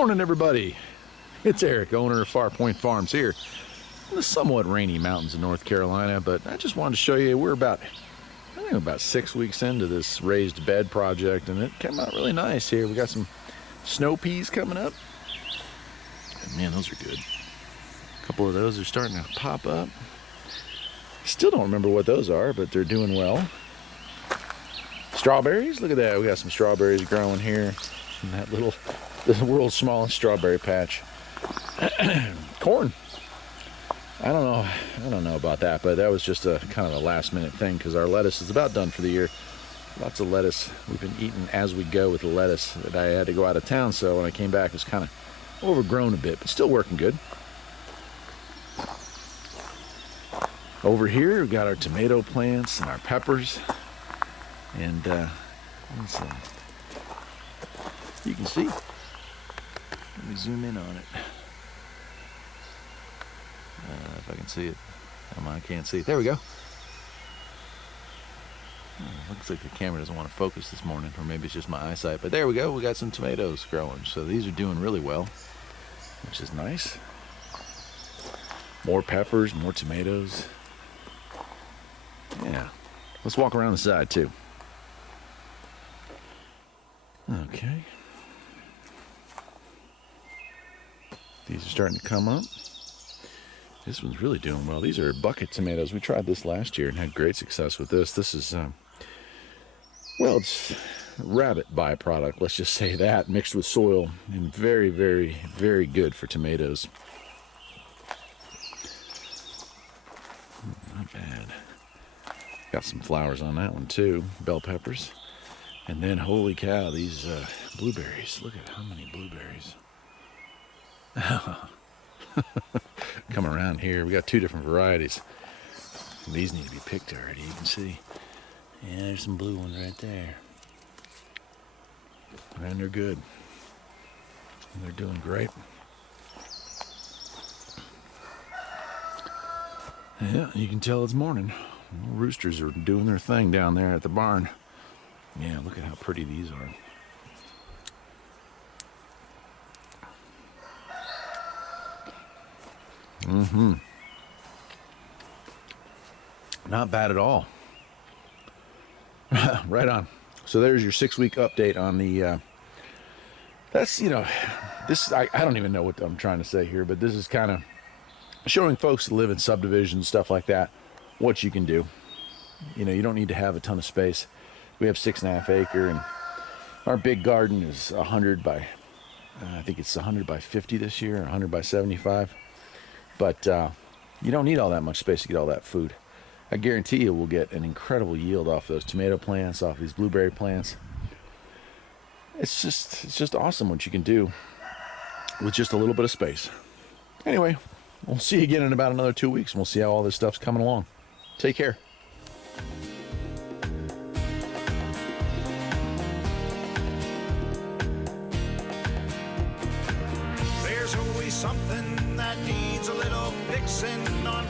Morning, everybody. It's Eric, owner of Farpoint Farms here in the somewhat rainy mountains of North Carolina, but I just wanted to show you we're about 6 weeks into this raised bed project, and it came out really nice here. We got some snow peas coming up. And man, those are good. A couple of those are starting to pop up. Still don't remember what those are, but they're doing well. Strawberries, look at that. We got some strawberries growing here in that the world's smallest strawberry patch. Corn. I don't know about that, but that was just a kind of a last minute thing because our lettuce is about done for the year. Lots of lettuce. We've been eating as we go with the lettuce that I had to go out of town, so when I came back it was kind of overgrown a bit, but still working good. Over here we've got our tomato plants and our peppers, and you can see. Let me zoom in on it. If I can see it. I can't see it. There we go. Looks like the camera doesn't want to focus this morning, or maybe it's just my eyesight. But there we go. We got some tomatoes growing. So these are doing really well, which is nice. More peppers, more tomatoes. Yeah. Let's walk around the side too. Okay. These are starting to come up. This one's really doing well. These are bucket tomatoes. We tried this last year and had great success with this. This is, well, it's rabbit byproduct, let's just say that, mixed with soil, and very, very, very good for tomatoes. Not bad. Got some flowers on that one too, bell peppers. And then, holy cow, these blueberries. Look at how many blueberries. Come around here. We got two different varieties. These need to be picked already. You can see. Yeah, there's some blue ones right there. And they're good. And they're doing great. Yeah, you can tell it's morning. Roosters are doing their thing down there at the barn. Yeah, look at how pretty these are. Not bad at all. Right on. So there's your 6-week update on the that's, this, I don't even know what I'm trying to say here, but this is kind of showing folks that live in subdivisions, stuff like that, what you can do. You don't need to have a ton of space. We have 6.5 acre, and our big garden is 100 by I think it's 100 by 50 this year, or 100 by 75. But you don't need all that much space to get all that food. I guarantee you we'll get an incredible yield off those tomato plants, off these blueberry plants. It's just awesome what you can do with just a little bit of space. Anyway, we'll see you again in about another 2 weeks, and we'll see how all this stuff's coming along. Take care. There's always something that needs a little fixing on